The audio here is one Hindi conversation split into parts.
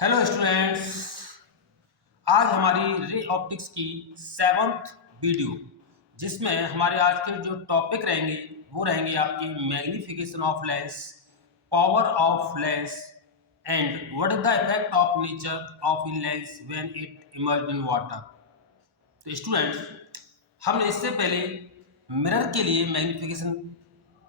Hello students. आज हमारी रे ऑप्टिक्स की सेवन्थ वीडियो, जिसमें हमारे आज के जो टॉपिक रहेंगे वो रहेंगे आपकी magnification of lens, power of lens and what is the effect of nature of in lens when it emerge in water. तो स्टूडेंट्स, हमने इससे पहले मिरर के लिए मैग्निफिकेशन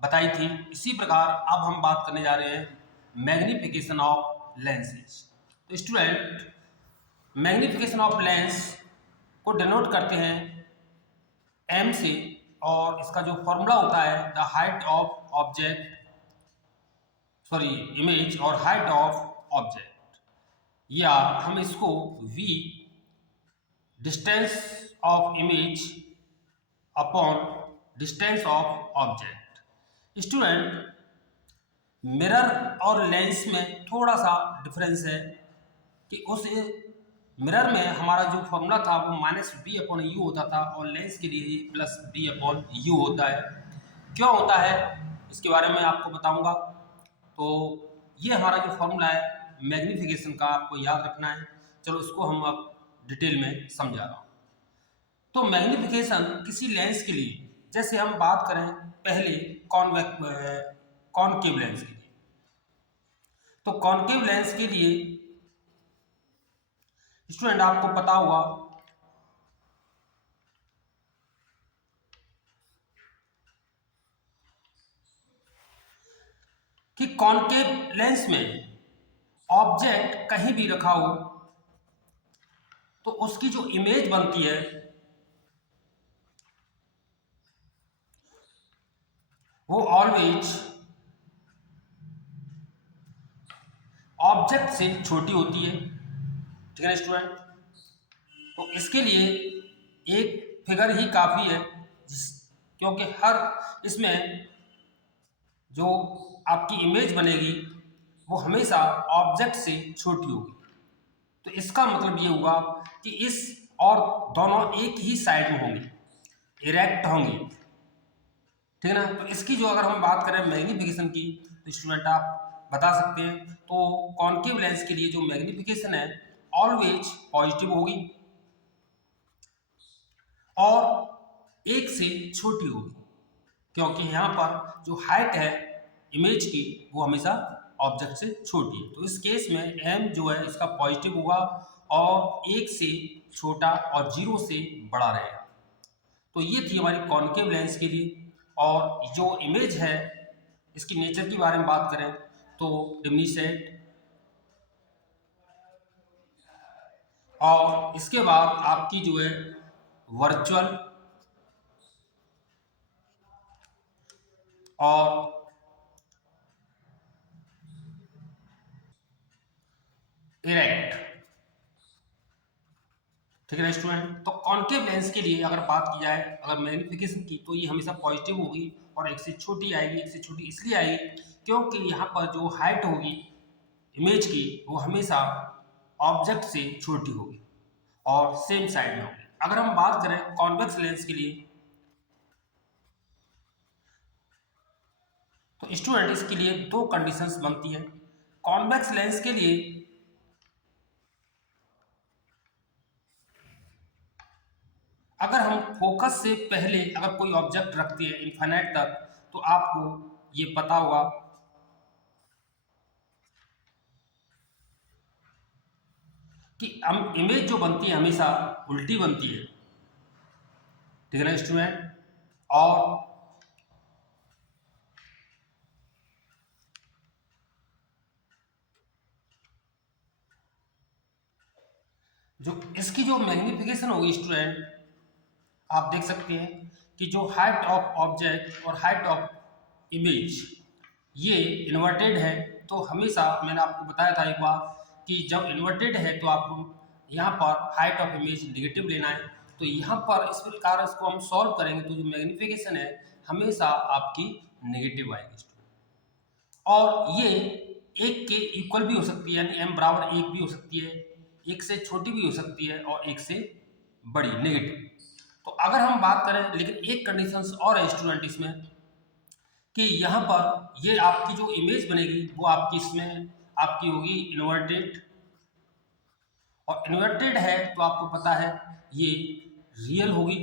बताई थी। इसी प्रकार अब हम बात करने जा रहे हैं मैग्निफिकेशन ऑफ लेंसेज। तो स्टूडेंट, मैग्निफिकेशन ऑफ लेंस को डिनोट करते हैं एम से, और इसका जो फॉर्मूला होता है the height of object, sorry image, और हाइट ऑफ ऑब्जेक्ट, या हम इसको V distance of image upon distance of object. Student, mirror और लेंस में थोड़ा सा डिफरेंस है कि उस मिरर में हमारा जो फॉर्मूला था वो -b/u होता था, और लेंस के लिए +b/u होता है। क्यों होता है इसके बारे में आपको बताऊंगा। तो ये हमारा जो फॉर्मूला है मैग्निफिकेशन का, आपको याद रखना है। चलो इसको हम अब डिटेल में समझा रहा हूँ। तो मैग्निफिकेशन किसी लेंस के लिए, जैसे हम बात करें पहले कॉनकेव लेंस के लिए, तो कॉनकेव लेंस के लिए स्टूडेंट आपको पता होगा कि कॉनकेव लेंस में ऑब्जेक्ट कहीं भी रखा हो तो उसकी जो इमेज बनती है वो ऑलवेज ऑब्जेक्ट से छोटी होती है। ठीक है स्टूडेंट। तो इसके लिए एक फिगर ही काफ़ी है, क्योंकि हर इसमें जो आपकी इमेज बनेगी वो हमेशा ऑब्जेक्ट से छोटी होगी। तो इसका मतलब ये हुआ कि इस और दोनों एक ही साइड में होंगे, इरेक्ट होंगे। ठीक है ना। तो इसकी जो अगर हम बात करें मैग्निफिकेशन की, तो स्टूडेंट आप बता सकते हैं, तो कॉनकेव लेंस के लिए जो मैग्निफिकेशन है ऑलवेज पॉजिटिव होगी और एक से छोटी होगी, क्योंकि यहाँ पर जो हाइट है इमेज की वो हमेशा ऑब्जेक्ट से छोटी है। तो इस केस में एम जो है इसका पॉजिटिव होगा और एक से छोटा और जीरो से बड़ा रहेगा। तो ये थी हमारी कॉनकेव लेंस के लिए। और जो इमेज है इसकी नेचर के बारे में बात करें तो डिमिनिसेंट, और इसके बाद आपकी जो है वर्चुअल और इरेक्ट। ठीक है स्टूडेंट। तो कॉनकेव लेंस के लिए अगर बात की जाए, अगर मैग्निफिकेशन की, तो ये हमेशा पॉजिटिव होगी और एक से छोटी आएगी। एक से छोटी इसलिए आएगी क्योंकि यहाँ पर जो हाइट होगी इमेज की वो हमेशा ऑब्जेक्ट से छोटी होगी और सेम साइड में होगी। अगर हम बात करें कॉन्वेक्स लेंस के लिए, तो स्टूडेंट इसके लिए दो कंडीशंस बनती है। कॉन्वेक्स लेंस के लिए अगर हम फोकस से पहले अगर कोई ऑब्जेक्ट रखते हैं इनफाइनाइट तक, तो आपको ये पता होगा कि हम इमेज जो बनती है हमेशा उल्टी बनती है। ठीक है ना स्टूडेंट। और जो इसकी जो मैग्निफिकेशन होगी स्टूडेंट, आप देख सकते हैं कि जो हाइट ऑफ ऑब्जेक्ट और हाइट ऑफ इमेज ये इन्वर्टेड है। तो हमेशा मैंने आपको बताया था एक बार कि जब इन्वर्टेड है तो आपको यहाँ पर हाइट ऑफ इमेज नेगेटिव लेना है। तो यहाँ पर इस प्रकार इसको हम सॉल्व करेंगे तो जो मैग्निफिकेशन है हमेशा आपकी नेगेटिव आएगी। और ये एक के इक्वल भी हो सकती है, यानी एम बराबर एक भी हो सकती है, एक से छोटी भी हो सकती है और एक से बड़ी नेगेटिव। तो अगर हम बात करें, लेकिन एक कंडीशन और है स्टूडेंट इसमें कि यहाँ पर ये आपकी जो इमेज बनेगी वो आपकी इसमें आपकी होगी इन्वर्टेड, और इन्वर्टेड है तो आपको पता है ये रियल होगी,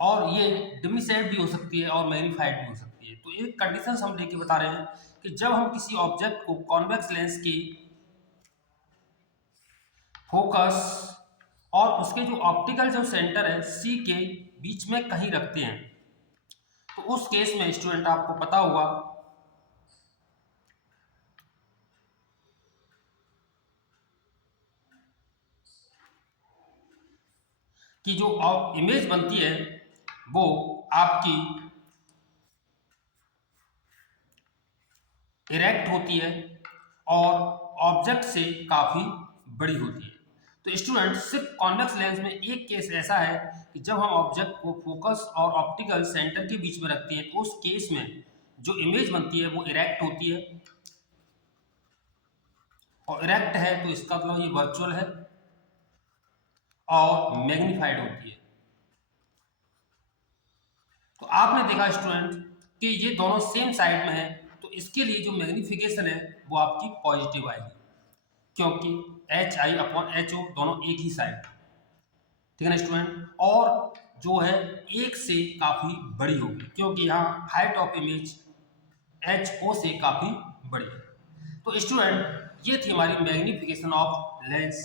और ये डिमिसेड भी हो सकती है और मैग्नीफाइड भी हो सकती है। तो एक कंडीशन हम लेके बता रहे हैं कि जब हम किसी ऑब्जेक्ट को कॉन्वेक्स लेंस के फोकस और उसके जो ऑप्टिकल जो सेंटर है सी के बीच में कहीं रखते हैं, तो उस केस में स्टूडेंट आपको पता होगा कि जो इमेज बनती है वो आपकी इरेक्ट होती है और ऑब्जेक्ट से काफ़ी बड़ी होती है। तो स्टूडेंट सिर्फ कॉन्वेक्स लेंस में एक केस ऐसा है कि जब हम ऑब्जेक्ट को फोकस और ऑप्टिकल सेंटर के बीच में रखते हैं तो उस केस में जो इमेज बनती है वो इरेक्ट होती है, और इरेक्ट है तो इसका मतलब ये वर्चुअल है और मैग्नीफाइड होती है। तो आपने देखा स्टूडेंट कि ये दोनों सेम साइड में है, तो इसके लिए जो मैग्नीफिकेशन है वो आपकी पॉजिटिव आएगी, क्योंकि H I upon H O दोनों एक ही साइड, ठीक है ना स्टूडेंट। और जो है एक से काफ़ी बड़ी होगी, क्योंकि यहाँ height of image H O से काफ़ी बड़ी है। तो स्टूडेंट ये थी हमारी मैग्नीफिकेशन ऑफ लेंस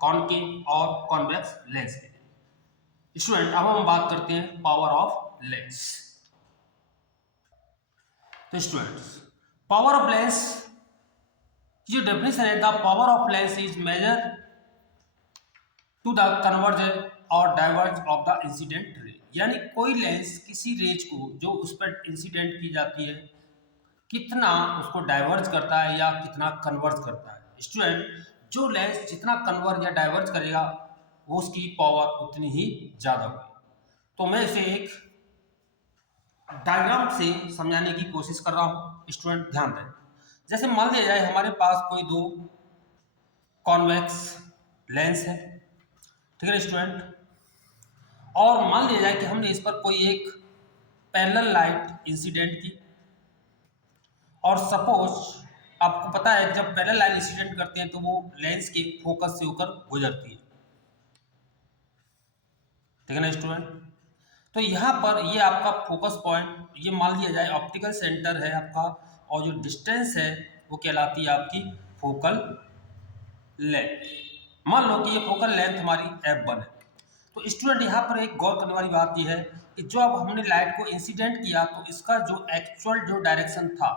कॉनकेव और कॉन्वेक्स लेंस के लिए। स्टूडेंट अब हम बात करते हैं पावर ऑफ लेंस। तो स्टूडेंट्स पावर ऑफ लेंस जो डेफिनेशन है, the power of lens is measure to the convergence और diverge of the incident ray, यानी कोई लेंस किसी रेज को जो उस पर इंसिडेंट की जाती है कितना उसको डाइवर्ज करता है या कितना कन्वर्ज करता है। स्टूडेंट जो लेंस जितना कन्वर्ज या डाइवर्ज करेगा वो उसकी पावर उतनी ही ज़्यादा होगी। तो मैं इसे एक डायग्राम से समझाने की कोशिश कर रहा हूँ, स्टूडेंट ध्यान दें। जैसे मान लिया जाए हमारे पास कोई दो कॉन्वेक्स लेंस है, ठीक है स्टूडेंट, और मान लिया जाए कि हमने इस पर कोई एक पैरेलल लाइट इंसिडेंट की, और सपोज आपको पता है जब पैरेलल लाइट इंसिडेंट करते हैं तो वो लेंस के फोकस से होकर गुजरती है, ठीक है ना स्टूडेंट। तो यहाँ पर ये आपका फोकस पॉइंट, ये मान लिया जाए ऑप्टिकल सेंटर है आपका, और जो डिस्टेंस है वो कहलाती है आपकी फोकल लेंथ। मान लो कि ये फोकल लेंथ हमारी f1 है। तो स्टूडेंट यहाँ पर एक गौर करने वाली बात यह है कि जो अब हमने लाइट को इंसिडेंट किया तो इसका जो एक्चुअल जो डायरेक्शन था,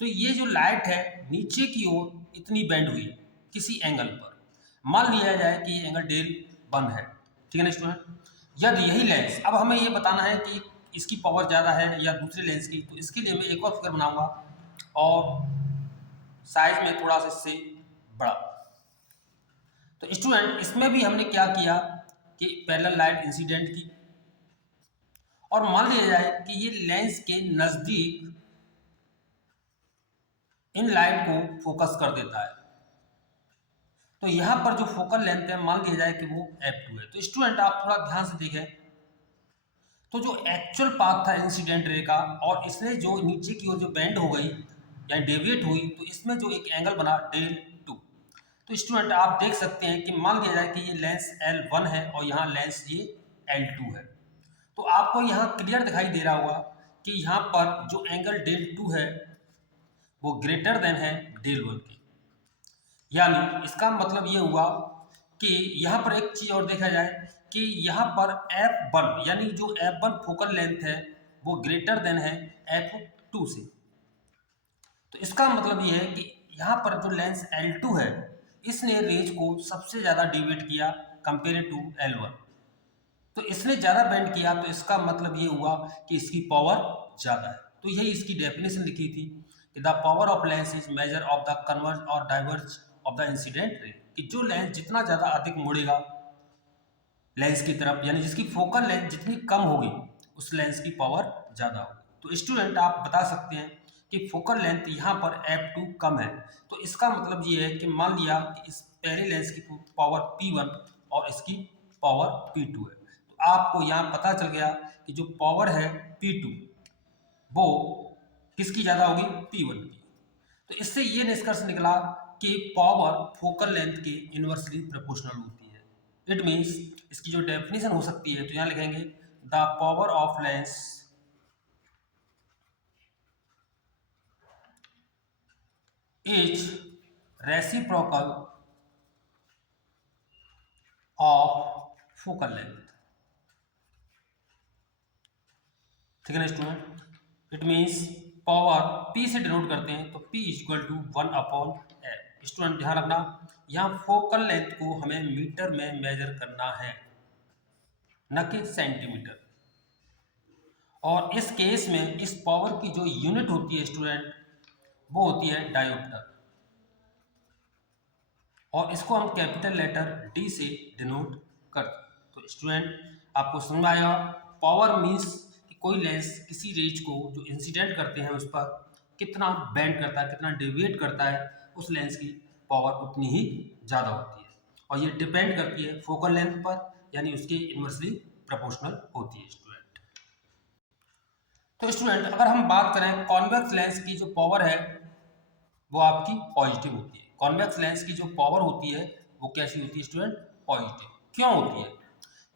तो ये जो लाइट है नीचे की ओर इतनी बेंड हुई किसी एंगल पर, मान लिया जाए कि ये एंगल डेल 1 है, ठीक है ना स्टूडेंट। यदि यही लेंस, अब हमें ये बताना है कि इसकी पावर ज़्यादा है या दूसरे लेंस की, तो इसके लिए मैं एक और फिगर बनाऊंगा और साइज में थोड़ा सा इससे बड़ा। तो स्टूडेंट इसमें भी हमने क्या किया कि पैरेलल लाइट इंसिडेंट की, और मान लिया जाए कि ये लेंस के नज़दीक इन लाइट को फोकस कर देता है। तो यहाँ पर जो फोकल लेंथ है मान लिया जाए कि वो f2 है। तो स्टूडेंट आप थोड़ा ध्यान से देखें, तो जो एक्चुअल पाथ था इंसिडेंट रे का, और इसने जो नीचे की ओर जो बेंड हो गई या डेविएट हुई, तो इसमें जो एक एंगल बना डेल 2। तो स्टूडेंट आप देख सकते हैं कि मान लिया जाए कि ये लेंस L1 है और यहाँ लेंस ये L2 है। तो आपको यहाँ क्लियर दिखाई दे रहा होगा कि यहाँ पर जो एंगल डेल 2 है वो ग्रेटर देन है डेल 1 के, यानी इसका मतलब ये हुआ कि यहाँ पर एक चीज़ और देखा जाए कि यहाँ पर f1 यानी जो f1 फोकल लेंथ है वो ग्रेटर देन है f2 से। तो इसका मतलब ये है कि यहाँ पर जो लेंस L2 है इसने रेज को सबसे ज़्यादा डिविएट किया कंपेयर टू L1, तो इसने ज़्यादा बेंड किया, तो इसका मतलब ये हुआ कि इसकी पावर ज़्यादा है। तो यही इसकी डेफिनेशन लिखी थी कि the power of lens is measure of the converge और diverge of the incident ray, कि जो लेंस जितना ज़्यादा अधिक मुड़ेगा लेंस की तरफ, यानी जिसकी फोकल लेंथ जितनी कम होगी उस लेंस की पावर ज़्यादा होगी। तो स्टूडेंट आप बता सकते हैं कि फोकल लेंथ यहाँ पर f2 कम है, तो इसका मतलब ये है कि मान लिया कि इस पहले लेंस की पावर P1 और इसकी पावर P2 है, तो आपको यहाँ पता चल गया कि जो पावर है P2 वो किसकी ज़्यादा होगी, P1 की। तो इससे ये निष्कर्ष निकला कि पावर फोकल लेंथ के इनवर्सली प्रोपोर्शनल होती है। इट मीन्स इसकी जो डेफिनेशन हो सकती है तो यहाँ लिखेंगे the power of lens is reciprocal of focal length. ठीक है ना student, it means power P से डिनोट करते हैं तो P is equal to 1/f। Student ध्यान रखना, यहाँ फोकल लेंथ को हमें मीटर में मेजर करना है, न कि सेंटीमीटर। और इस केस में इस पावर की जो यूनिट होती है स्टूडेंट वो होती है डायोप्टर, और इसको हम कैपिटल लेटर D से डिनोट करते हैं। तो स्टूडेंट आपको समझ में आएगा, पावर मीन्स कि कोई लेंस किसी रेज को जो इंसिडेंट करते हैं उस पर कितना बेंड करता है, कितना डेविएट करता है, उस लेंस की पावर उतनी ही ज़्यादा होती है। और ये डिपेंड करती है फोकल लेंथ पर, यानी उसके इनवर्सली प्रोपोर्शनल होती है स्टूडेंट। तो स्टूडेंट अगर हम बात करें कॉन्वेक्स लेंस की जो पावर है वो आपकी पॉजिटिव होती है। कॉन्वेक्स लेंस की जो पावर होती है वो कैसी होती है स्टूडेंट? पॉजिटिव। क्यों होती है?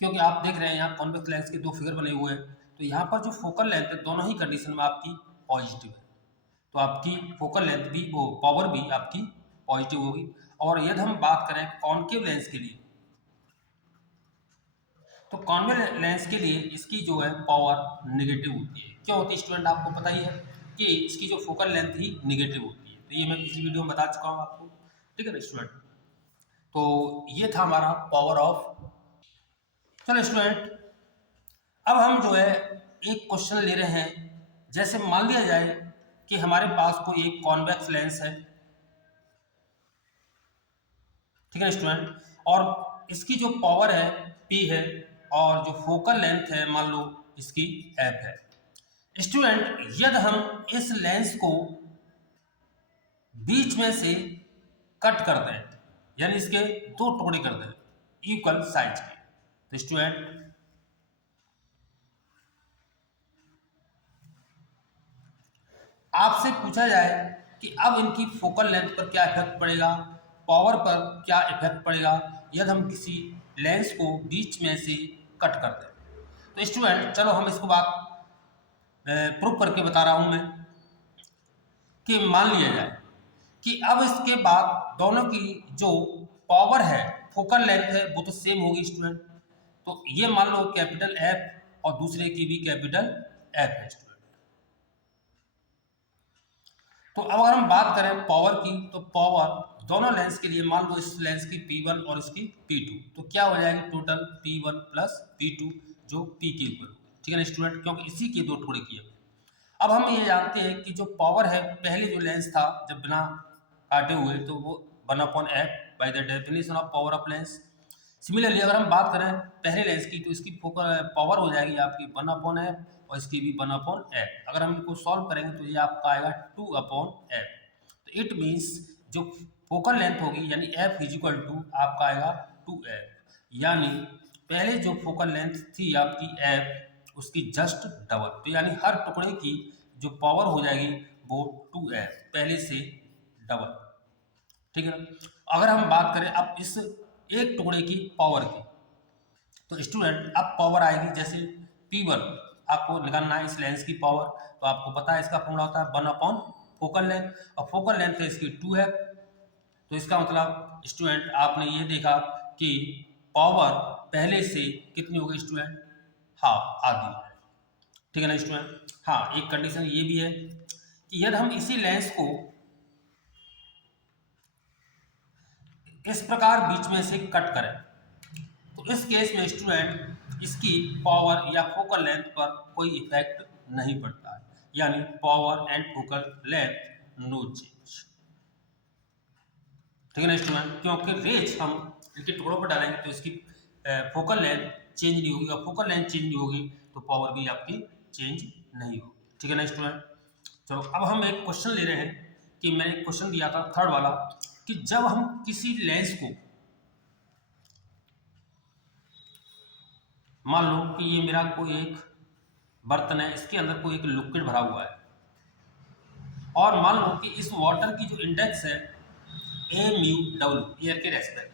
क्योंकि आप देख रहे हैं यहाँ कॉन्वेक्स लेंस के दो फिगर बने हुए हैं, तो यहाँ पर जो फोकल लेंथ है दोनों ही कंडीशन में आपकी पॉजिटिव है, तो आपकी फोकल लेंथ भी, वो पावर भी आपकी पॉजिटिव होगी। और यदि हम बात करें कॉन्केव लेंस के लिए, तो कॉन्वेक्स लेंस के लिए इसकी जो है पावर निगेटिव होती है। क्यों होती है स्टूडेंट? आपको पता ही है कि इसकी जो फोकल लेंथ ही निगेटिव होती है, तो ये मैं पिछली वीडियो में बता चुका हूँ आपको। ठीक है ना स्टूडेंट, तो ये था हमारा पावर ऑफ। चलो स्टूडेंट, अब हम जो है एक क्वेश्चन ले रहे हैं। जैसे मान लिया जाए कि हमारे पास कोई एक कॉन्वेक्स लेंस है, ठीक है स्टूडेंट, और इसकी जो पावर है P है, और जो फोकल लेंथ है मान लो इसकी f है। स्टूडेंट यदि हम इस लेंस को बीच में से कट कर दें, यानी इसके दो टुकड़े कर दें इक्वल साइज के, तो स्टूडेंट आपसे पूछा जाए कि अब इनकी फोकल लेंथ पर क्या इफेक्ट पड़ेगा, पावर पर क्या इफेक्ट पड़ेगा यदि हम किसी लेंस को बीच में से कट कर दें। तो स्टूडेंट चलो हम इसको बात प्रूव करके बता रहा हूं मैं, कि मान लिया जाए कि अब इसके बाद दोनों की जो पावर है, फोकल लेंथ है, वो तो सेम होगी स्टूडेंट। तो ये मान लो कैपिटल F और दूसरे की भी कैपिटल F है स्टूडेंट। तो अब अगर हम बात करें पावर की, तो पावर दोनों लेंस के लिए मान लो इस लेंस की P1 और इसकी P2, तो क्या हो जाएगी टोटल P1 प्लस P2 जो P के इक्वल। ठीक है ना स्टूडेंट, क्योंकि इसी के दो टुकड़े किए। अब हम ये जानते हैं कि जो पावर है, पहले जो लेंस था जब बिना काटे हुए, तो वो 1/f by the definition of power of lens. Similarly अगर हम बात करें पहले लेंस की, तो इसकी पावर हो जाएगी आपकी 1/f और इसकी भी 1/f। अगर हम इनको सॉल्व करेंगे तो ये आपका आएगा 2/f। तो इट मीन्स जो फोकल लेंथ होगी यानी f इज इक्वल टू आपका आएगा 2f, यानी पहले जो फोकल लेंथ थी आपकी f उसकी जस्ट डबल, तो यानी हर टुकड़े की जो पावर हो जाएगी वो 2f, पहले से डबल। ठीक है ना। अगर हम बात करें अब इस एक टुकड़े की पावर की, तो स्टूडेंट अब पावर आएगी जैसे P1 आपको निकालना है इस लेंस की पावर, तो आपको पता है इसका फॉर्मूला होता है 1/, फोकल लेंथ, और फोकल लेंथ है इसकी 2f। तो इसका मतलब स्टूडेंट आपने ये देखा कि पावर पहले से कितनी हो गई स्टूडेंट? हाफ, आधी। ठीक है ना स्टूडेंट। हाँ, एक कंडीशन ये भी है कि यदि हम इसी लेंस को इस प्रकार बीच में से कट करें, तो इस केस में स्टूडेंट इसकी पावर या फोकल लेंथ पर कोई इफेक्ट नहीं पड़ता है, यानी power and focal length no change. ठीक है ना स्टूडेंट, क्योंकि रेज हम इनके टुकड़ों पर डालेंगे तो इसकी फोकल लेंथ चेंज नहीं होगी, और फोकल लेंथ चेंज नहीं होगी तो पावर भी आपकी चेंज नहीं होगी। ठीक है ना स्टूडेंट। चलो अब हम एक क्वेश्चन ले रहे हैं कि मैंने एक क्वेश्चन दिया था थर्ड वाला, कि जब हम किसी लेंस को, मान लो कि ये मेरा कोई एक बर्तन है, इसके अंदर कोई एक लिक्विड भरा हुआ है, और मान लो कि इस वाटर की जो इंडेक्स है ए म्यू डब्ल्यू एयर के रेस्पेक्ट।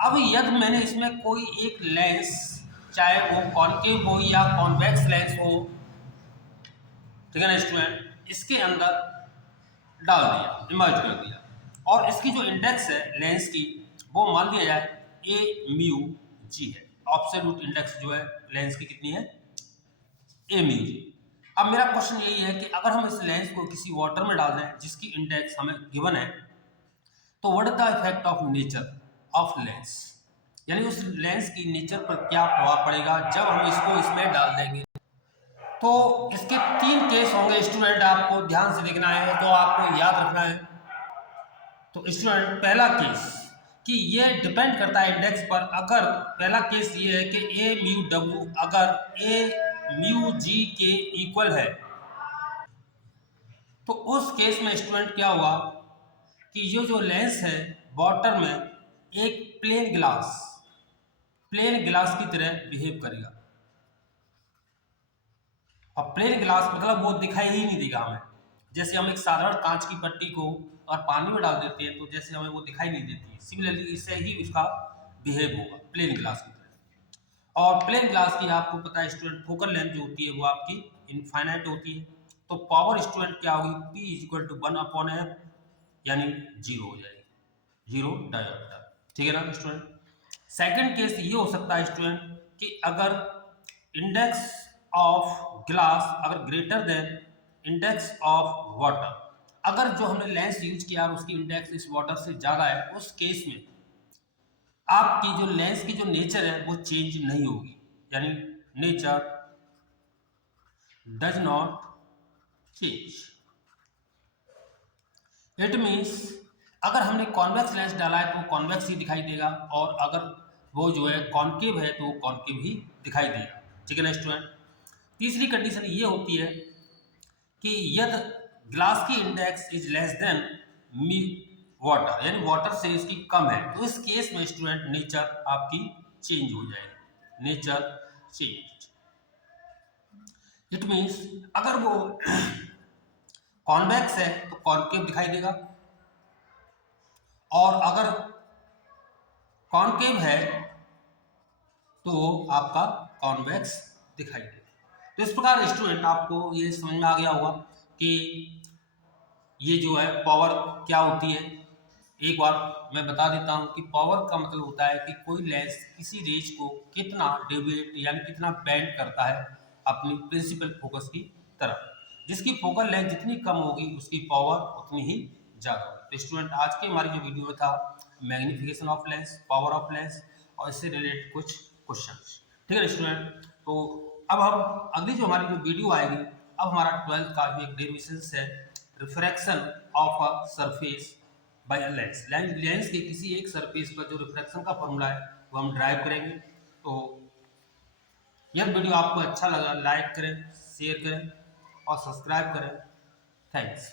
अब यदि मैंने इसमें कोई एक लेंस, चाहे वो कॉनकेव हो या कॉन्वेक्स लेंस हो, ठीक है ना स्टूडेंट, इसके अंदर डाल दिया, इमर्ज कर दिया, और इसकी जो इंडेक्स है लेंस की वो मान लिया जाए ए म्यू जी है। ऑब्सोल्यूट इंडेक्स जो है लेंस की कितनी है, ए म्यू जी। अब मेरा क्वेश्चन यही है कि अगर हम इस लेंस को किसी वाटर में डाल दें जिसकी इंडेक्स हमें गिवन है, तो what is the effect of nature of lens, यानी उस लेंस की नेचर पर क्या प्रभाव पड़ेगा जब हम इसको इसमें डाल देंगे। तो इसके 3 केस होंगे स्टूडेंट, आपको ध्यान से देखना है, तो आपको याद रखना है। तो स्टूडेंट पहला केस कि ये डिपेंड करता है इंडेक्स पर। अगर पहला केस ये है कि ए म्यू डब्ल्यू अगर ए म्यू जी के इक्वल है, तो उस केस में स्टूडेंट क्या हुआ कि ये जो लेंस है वाटर में एक प्लेन गिलास की तरह बिहेव करेगा। अब प्लेन गिलास मतलब वो दिखाई ही नहीं देगा हमें, जैसे हम एक साधारण कांच की पट्टी को और पानी में डाल देते हैं तो जैसे हमें वो दिखाई नहीं देती, सिमिलरली इससे ही उसका बिहेव होगा प्लेन गिलास की तरह। और प्लेन गिलास की आपको पता है स्टूडेंट, फोकल लेंथ जो होती है वो आपकी इनफाइनाइट होती है, तो पावर स्टूडेंट क्या होगी, P is equal to 1/f, यानी 0 हो जाएगी, 0 डायोप्टर, ठीक है ना स्टूडेंट। सेकंड केस ये हो सकता है स्टूडेंट कि अगर इंडेक्स ऑफ ग्लास अगर greater than index of water, अगर जो हमने लेंस यूज किया और उसकी इंडेक्स इस वाटर से ज़्यादा है, उस केस में आपकी जो लेंस की जो नेचर है वो चेंज नहीं होगी, यानी nature does not change. It means अगर हमने कॉन्वेक्स लेंस डाला है तो कॉन्वेक्स ही दिखाई देगा, और अगर वो जो है कॉन्केव है तो कॉन्केव ही दिखाई देगा, ठीक है ना स्टूडेंट। तीसरी कंडीशन ये होती है कि यदि ग्लास की index is less than water, यानी वाटर से इसकी कम है, तो इस केस में स्टूडेंट नेचर आपकी चेंज हो जाएगी, नेचर चेंज। इट मीन्स अगर वो कॉन्वेक्स है तो कॉन्केव दिखाई देगा, और अगर कॉन्केव है तो आपका कॉन्वेक्स दिखाई देगा। तो इस प्रकार स्टूडेंट आपको ये समझ में आ गया होगा कि ये जो है पावर क्या होती है। एक बार मैं बता देता हूँ कि पावर का मतलब होता है कि कोई लेंस किसी रेज को कितना डेविएट यानी कितना बेंड करता है अपनी प्रिंसिपल फोकस की तरफ। जिसकी फोकल लेंथ जितनी कम होगी उसकी पावर उतनी ही ज़्यादा होगी। तो स्टूडेंट आज के हमारी जो वीडियो में था magnification of lens, power of lens और इससे रिलेटेड कुछ क्वेश्चंस, ठीक है स्टूडेंट। तो अब हम अगली जो हमारी जो वीडियो आएगी, अब हमारा 12th का जो एक डेरिवेशन है refraction of a surface by a lens, lens के किसी एक सरफेस पर जो रिफ्रैक्शन का फॉर्मूला है वो हम ड्राइव करेंगे। तो यह वीडियो आपको अच्छा लगा लाइक करें, शेयर करें और सब्सक्राइब करें। थैंक्स।